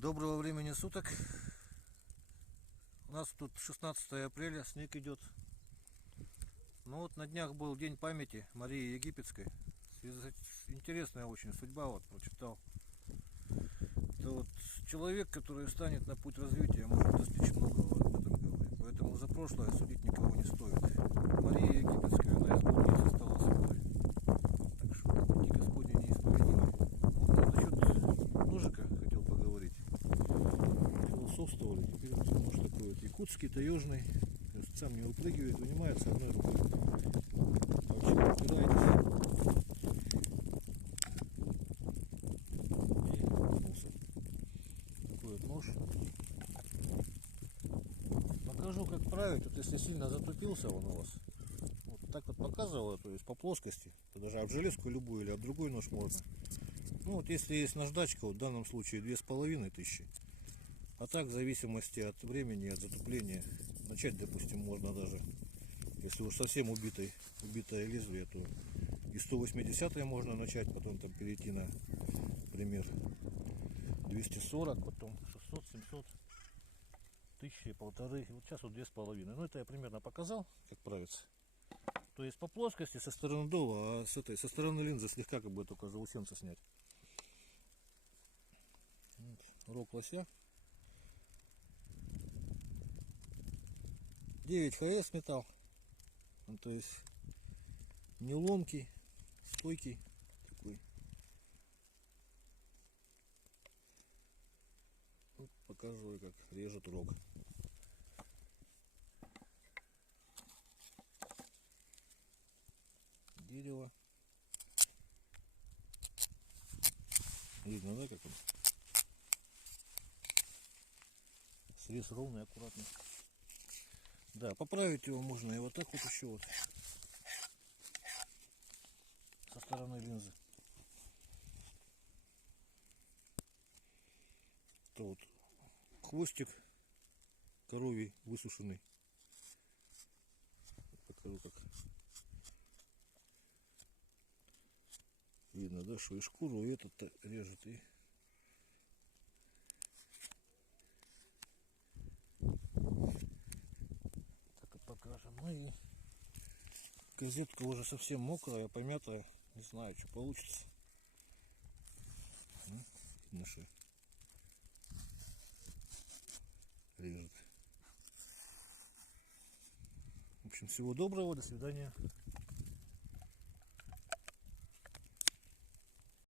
Доброго времени суток. У нас тут 16 апреля, снег идет. Ну вот на днях был День памяти Марии Египетской. Интересная очень судьба, вот прочитал. Это вот человек, который встанет на путь развития, может достичь многого, об этом говорит. Поэтому за прошлое судить никого не стоит. Мария Египетская, она из блудницы стала святой. Так что пути Господни неисповедимы. Вот насчет ножика хотел поговорить. Философствовали. Теперь вот нож такой вот якутский, таежный. То есть сам не выпрыгивает, вынимается одной рукой. А вообще упираетесь. И вернулся. Такой вот нож. Покажу, как править. Вот если сильно затупился он у вас. Вот так вот показывал, то есть по плоскости. Даже об железку любую или об другой нож можно. Ну вот если есть наждачка, вот в данном случае 2500. А так в зависимости от времени, от затупления. Начать, допустим, можно даже, если уж совсем убитое лезвие, то и 180 можно начать, потом там перейти на, например, 240, потом 600, 700, 1000, 1500. Вот сейчас вот 2500. Ну это я примерно показал, как правится. То есть по плоскости со стороны дула, а со стороны линзы слегка как бы только заусенца снять. Вот, рог лося. 9 ХС металл. Ну, то есть не ломкий, стойкий такой. Вот показываю, как режет рог. Дерево. Видно, да, как он? Срез ровный, аккуратный. Да, поправить его можно и вот так вот еще вот. Со стороны линзы. Это вот хвостик коровий высушенный. Покажу как. Видно, да, что и шкуру, и этот режет, и так и покажем. Ну и газетка уже совсем мокрая, помятая. Не знаю, что получится. Видно, что режет. В общем, всего доброго, до свидания.